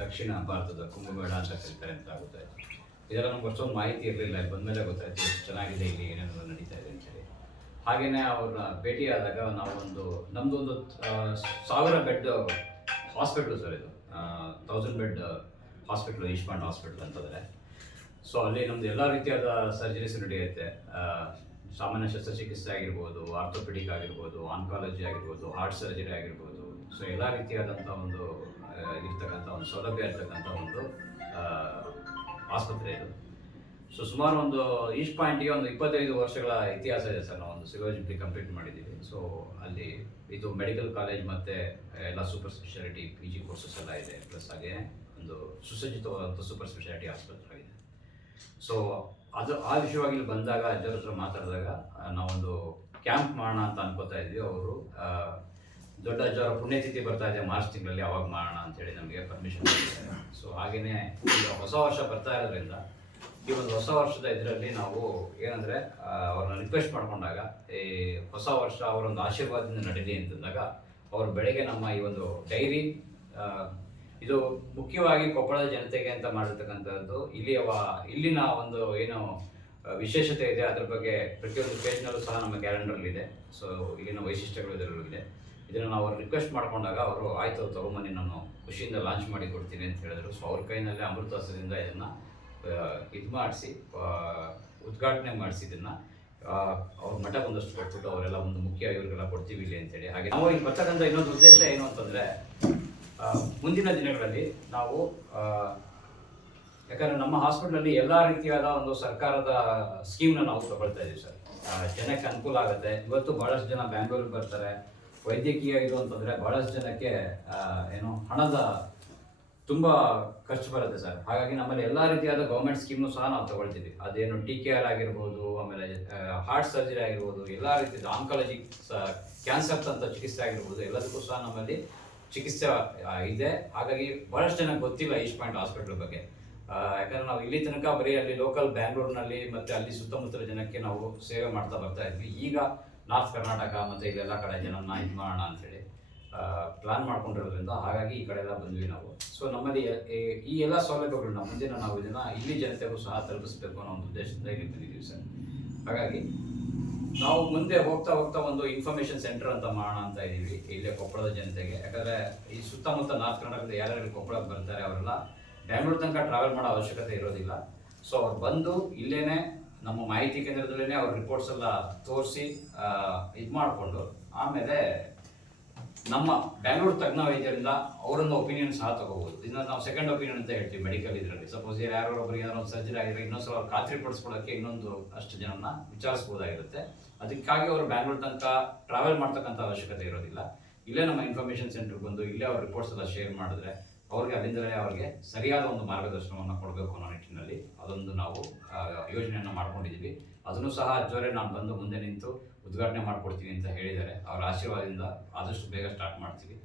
ದಕ್ಷಿಣ ಭಾರತದ ಕುಂಭಮೇಳ ಅಂತ ಕರೀತಾರೆ ಅಂತ ಆಗುತ್ತೆ. ಇದೆಲ್ಲ ನಮ್ಗೆ ಅಷ್ಟೊಂದು ಮಾಹಿತಿ ಇರಲಿಲ್ಲ. ಬಂದಮೇಲೆ ಗೊತ್ತಾಯ್ತು ಎಷ್ಟು ಚೆನ್ನಾಗಿದೆ, ಇಲ್ಲಿ ಏನೇನು ನಡೀತಾ ಇದೆ ಅಂತೇಳಿ. ಹಾಗೆಯೇ ಅವ್ರನ್ನ ಭೇಟಿಯಾದಾಗ ನಾವೊಂದು ನಮ್ಮದೊಂದು 1000 ಬೆಡ್ ಹಾಸ್ಪಿಟ್ಲು ಸರ್ ಇದು, 1000 ಬೆಡ್ ಹಾಸ್ಪಿಟ್ಲು, ಈಶ್ಮಾಂಡ್ ಹಾಸ್ಪಿಟ್ಲ್ ಅಂತಂದರೆ. ಸೊ ಅಲ್ಲಿ ನಮ್ಮದು ಎಲ್ಲ ರೀತಿಯಾದ ಸರ್ಜರೀಸ್ ನಡೆಯುತ್ತೆ. ಸಾಮಾನ್ಯ ಶಸ್ತ್ರಚಿಕಿತ್ಸೆ ಆಗಿರ್ಬೋದು, ಆರ್ಥೋಪೆಡಿಕ್ ಆಗಿರ್ಬೋದು, ಆನ್ಕಾಲಜಿ ಆಗಿರ್ಬೋದು, ಹಾರ್ಟ್ ಸರ್ಜರಿ ಆಗಿರ್ಬೋದು. ಸೊ ಎಲ್ಲ ರೀತಿಯಾದಂಥ ಒಂದು ಇರ್ತಕ್ಕಂಥ ಒಂದು ಸೌಲಭ್ಯ ಇರ್ತಕ್ಕಂಥ ಒಂದು ಆಸ್ಪತ್ರೆ ಇದು. ಸೊ ಸುಮಾರು ಒಂದು ಈಸ್ಟ್ ಪಾಯಿಂಟ್ಗೆ ಒಂದು 25 ವರ್ಷಗಳ ಇತಿಹಾಸ ಇದೆ ಸರ್. ನಾವು ಒಂದು ಸಿಲೋಜಿ ಕಂಪ್ಲೀಟ್ ಮಾಡಿದ್ದೀವಿ. ಸೊ ಅಲ್ಲಿ ಇದು ಮೆಡಿಕಲ್ ಕಾಲೇಜ್ ಮತ್ತು ಎಲ್ಲ ಸೂಪರ್ ಸ್ಪೆಷಾಲಿಟಿ PG ಕೋರ್ಸಸ್ ಎಲ್ಲ ಇದೆ. ಪ್ಲಸ್ ಹಾಗೆ ಒಂದು ಸುಸಜ್ಜಿತವಾದಂಥ ಸೂಪರ್ ಸ್ಪೆಷಾಲಿಟಿ ಆಸ್ಪತ್ರೆ ಆಗಿದೆ. ಸೊ ಅದು ಆ ವಿಷಯವಾಗಿ ಇಲ್ಲಿ ಬಂದಾಗ ಅಜ್ಜರ ಹತ್ರ ಮಾತಾಡಿದಾಗ ನಾವೊಂದು ಕ್ಯಾಂಪ್ ಮಾಡೋಣ ಅಂತ ಅನ್ಕೋತಾ ಇದ್ವಿ. ಅವರು ದೊಡ್ಡ ಅಜ್ಜರ ಪುಣ್ಯತಿಥಿ ಬರ್ತಾ ಇದೆ ಮಾರ್ಚ್ ತಿಂಗಳಲ್ಲಿ, ಅವಾಗ ಮಾಡೋಣ ಅಂತೇಳಿ ನಮಗೆ ಪರ್ಮಿಷನ್ ಕೊಟ್ಟಿದ್ದಾರೆ. ಸೊ ಹಾಗೆಯೇ ಈಗ ಹೊಸ ವರ್ಷ ಬರ್ತಾ ಇರೋದ್ರಿಂದ ಈ ಒಂದು ಹೊಸ ವರ್ಷದ ಇದರಲ್ಲಿ ನಾವು ಏನಂದರೆ ಅವ್ರನ್ನ ರಿಕ್ವೆಸ್ಟ್ ಮಾಡ್ಕೊಂಡಾಗ ಈ ಹೊಸ ವರ್ಷ ಅವರೊಂದು ಆಶೀರ್ವಾದದಿಂದ ನಡೀಲಿ ಅಂತಂದಾಗ ಅವರು ಬೆಳಗ್ಗೆ ನಮ್ಮ ಈ ಒಂದು ಡೈರಿ, ಇದು ಮುಖ್ಯವಾಗಿ ಕೊಪ್ಪಳದ ಜನತೆಗೆ ಅಂತ ಮಾಡಿರ್ತಕ್ಕಂಥದ್ದು. ಇಲ್ಲಿನ ಒಂದು ಏನು ವಿಶೇಷತೆ ಇದೆ ಅದ್ರ ಬಗ್ಗೆ ಪ್ರತಿಯೊಂದು ಪೇಜ್ನಲ್ಲೂ ಸಹ ನಮ್ಮ ಕ್ಯಾಲೆಂಡರ್ಲಿದೆ. ಸೊ ಇಲ್ಲಿನ ವೈಶಿಷ್ಟ್ಯಗಳು ಇದರಲ್ಲಿದೆ. ಇದನ್ನು ನಾವು ರಿಕ್ವೆಸ್ಟ್ ಮಾಡ್ಕೊಂಡಾಗ ಅವರು ಆಯಿತು ತೊಗೊಂಬನ್ನಿ, ನಾನು ಖುಷಿಯಿಂದ ಲಾಂಚ್ ಮಾಡಿ ಕೊಡ್ತೀನಿ ಅಂತ ಹೇಳಿದ್ರು. ಸೊ ಅವ್ರ ಕೈನಲ್ಲೇ ಅಮೃತಹಸ್ತದಿಂದ ಇದನ್ನು ಇದು ಮಾಡಿಸಿ ಉದ್ಘಾಟನೆ ಮಾಡಿಸಿ ಇದನ್ನು ಅವ್ರ ಮಠ ಒಂದಷ್ಟು ಕೊಟ್ಬಿಟ್ಟು ಅವರೆಲ್ಲ ಒಂದು ಮುಖ್ಯ ಇವ್ರಿಗೆಲ್ಲ ಕೊಡ್ತೀವಿ ಇಲ್ಲಿ ಅಂತೇಳಿ. ಹಾಗೆ ನಾವು ಈಗ ಬರ್ತಕ್ಕಂಥ ಇನ್ನೊಂದು ಉದ್ದೇಶ ಏನು ಅಂತಂದರೆ, ಮುಂದಿನ ದಿನಗಳಲ್ಲಿ ನಾವು ಯಾಕಂದರೆ ನಮ್ಮ ಹಾಸ್ಪಿಟ್ಲಲ್ಲಿ ಎಲ್ಲ ರೀತಿಯಾದ ಒಂದು ಸರ್ಕಾರದ ಸ್ಕೀಮ್ನ ನಾವು ತಗೊಳ್ತಾ ಇದ್ದೀವಿ ಸರ್. ಜನಕ್ಕೆ ಅನುಕೂಲ ಆಗುತ್ತೆ. ಇವತ್ತು ಭಾಳಷ್ಟು ಜನ ಬ್ಯಾಂಗ್ಳೂರಿಗೆ ಬರ್ತಾರೆ. ವೈದ್ಯಕೀಯ ಇದು ಅಂತಂದರೆ ಭಾಳಷ್ಟು ಜನಕ್ಕೆ ಏನು ಹಣದ ತುಂಬ ಖರ್ಚು ಬರುತ್ತೆ ಸರ್. ಹಾಗಾಗಿ ನಮ್ಮಲ್ಲಿ ಎಲ್ಲ ರೀತಿಯಾದ ಗೌರ್ಮೆಂಟ್ ಸ್ಕೀಮ್ನು ಸಹ ನಾವು ತಗೊಳ್ತೀವಿ. ಅದೇನು TKR ಆಗಿರ್ಬೋದು, ಆಮೇಲೆ ಹಾರ್ಟ್ ಸರ್ಜರಿ ಆಗಿರ್ಬೋದು, ಎಲ್ಲ ರೀತಿಯ ಆಂಕಾಲಜಿ, ಕ್ಯಾನ್ಸರ್ ಅಂತ ಚಿಕಿತ್ಸೆ ಆಗಿರ್ಬೋದು, ಎಲ್ಲದಕ್ಕೂ ಸಹ ನಮ್ಮಲ್ಲಿ ಚಿಕಿತ್ಸೆ ಇದೆ. ಹಾಗಾಗಿ ಭಾಳಷ್ಟು ಜನಕ್ಕೆ ಗೊತ್ತಿಲ್ಲ ಈಸ್ಟ್ ಪಾಯಿಂಟ್ ಹಾಸ್ಪಿಟ್ಲ್ ಬಗ್ಗೆ. ಯಾಕಂದರೆ ನಾವು ಇಲ್ಲಿ ತನಕ ಬರೀ ಅಲ್ಲಿ ಲೋಕಲ್ ಬ್ಯಾಂಗ್ಳೂರಿನಲ್ಲಿ ಮತ್ತು ಅಲ್ಲಿ ಸುತ್ತಮುತ್ತಲ ಜನಕ್ಕೆ ನಾವು ಸೇವೆ ಮಾಡ್ತಾ ಬರ್ತಾ ಇದ್ವಿ. ಈಗ ನಾರ್ತ್ ಕರ್ನಾಟಕ ಮತ್ತು ಇಲ್ಲೆಲ್ಲ ಕಡೆ ಜನನ್ನ ಇದು ಮಾಡೋಣ ಅಂಥೇಳಿ ಪ್ಲಾನ್ ಮಾಡ್ಕೊಂಡಿರೋದ್ರಿಂದ ಹಾಗಾಗಿ ಈ ಕಡೆ ಎಲ್ಲ ಬಂದ್ವಿ ನಾವು. ಸೊ ನಮ್ಮಲ್ಲಿ ಈ ಎಲ್ಲ ಸೌಲಭ್ಯಗಳನ್ನ ಮುಂದಿನ ನಾವು ಇದನ್ನು ಇಲ್ಲಿ ಜನತೆಗೂ ಸಹ ತಲುಪಿಸಬೇಕು ಅನ್ನೋ ಒಂದು ಉದ್ದೇಶದಿಂದ ಇಲ್ಲಿ ಬಂದಿದ್ದೀವಿ ಸರ್. ಹಾಗಾಗಿ ನಾವು ಮುಂದೆ ಹೋಗ್ತಾ ಹೋಗ್ತಾ ಒಂದು ಇನ್ಫಾರ್ಮೇಷನ್ ಸೆಂಟರ್ ಅಂತ ಮಾಡೋಣ ಅಂತ ಇದ್ದೀವಿ ಇಲ್ಲೇ ಕೊಪ್ಪಳದ ಜನತೆಗೆ. ಯಾಕಂದರೆ ಈ ಸುತ್ತಮುತ್ತ ನಾರ್ತ್ ಕರ್ನಾಟಕದ ಯಾರ್ಯಾರು ಕೊಪ್ಪಳಕ್ಕೆ ಬರ್ತಾರೆ ಅವರೆಲ್ಲ ಬ್ಯಾಂಗ್ಳೂರ್ ತನಕ ಟ್ರಾವೆಲ್ ಮಾಡೋ ಅವಶ್ಯಕತೆ ಇರೋದಿಲ್ಲ. ಸೊ ಅವ್ರು ಬಂದು ಇಲ್ಲೇನೆ ನಮ್ಮ ಮಾಹಿತಿ ಕೇಂದ್ರದಲ್ಲೇ ಅವ್ರ ರಿಪೋರ್ಟ್ಸ್ ಎಲ್ಲ ತೋರಿಸಿ ಇದು ಮಾಡಿಕೊಂಡು ಆಮೇಲೆ ನಮ್ಮ ಬ್ಯಾಂಗ್ಳೂರು ತಜ್ಞ ವೈದ್ಯರಿಂದ ಅವರೊಂದು ಒಪಿನಿಯನ್ ಸಹ ತಗೋಬೋದು. ಇದನ್ನ ನಾವು ಸೆಕೆಂಡ್ ಒಪಿನಿಯನ್ ಅಂತ ಹೇಳ್ತೀವಿ ಮೆಡಿಕಲ್ ಇದರಲ್ಲಿ. ಸಪೋಸ್ ಯಾರೊಬ್ಬರಿಗೆ ಏನಾದ್ರು ಒಂದು ಸರ್ಜರಿ ಆಗಿದ್ರೆ ಇನ್ನೊಂದ್ಸಲ ಅವ್ರು ಖಾತ್ರಿ ಪಡಿಸ್ಕೊಳ್ಳೋಕ್ಕೆ ಇನ್ನೊಂದು ಅಷ್ಟು ಜನನ ವಿಚಾರಿಸ್ಬೋದಾಗಿರುತ್ತೆ. ಅದಕ್ಕಾಗಿ ಅವರು ಬ್ಯಾಂಗ್ಳೂರ್ ತನಕ ಟ್ರಾವೆಲ್ ಮಾಡ್ತಕ್ಕಂಥ ಅವಶ್ಯಕತೆ ಇರೋದಿಲ್ಲ. ಇಲ್ಲೇ ನಮ್ಮ ಇನ್ಫಾರ್ಮೇಷನ್ ಸೆಂಟರ್ಗೆ ಬಂದು ಇಲ್ಲೇ ಅವ್ರ ರಿಪೋರ್ಟ್ಸ್ ಎಲ್ಲ ಶೇರ್ ಮಾಡಿದ್ರೆ ಅವ್ರಿಗೆ ಅಲ್ಲಿಂದಲೇ ಅವ್ರಿಗೆ ಸರಿಯಾದ ಒಂದು ಮಾರ್ಗದರ್ಶನವನ್ನು ಕೊಡಬೇಕು ಅನ್ನೋ ನಿಟ್ಟಿನಲ್ಲಿ ಅದೊಂದು ನಾವು ಯೋಜನೆಯನ್ನು ಮಾಡ್ಕೊಂಡಿದ್ದೀವಿ. ಅದನ್ನು ಸಹ ಜೋರೆ ನಾನು ಬಂದು ಮುಂದೆ ನಿಂತು ಉದ್ಘಾಟನೆ ಮಾಡಿಕೊಡ್ತೀನಿ ಅಂತ ಹೇಳಿದ್ದಾರೆ. ಅವರ ಆಶೀರ್ವಾದದಿಂದ ಆದಷ್ಟು ಬೇಗ ಸ್ಟಾರ್ಟ್ ಮಾಡ್ತೀವಿ.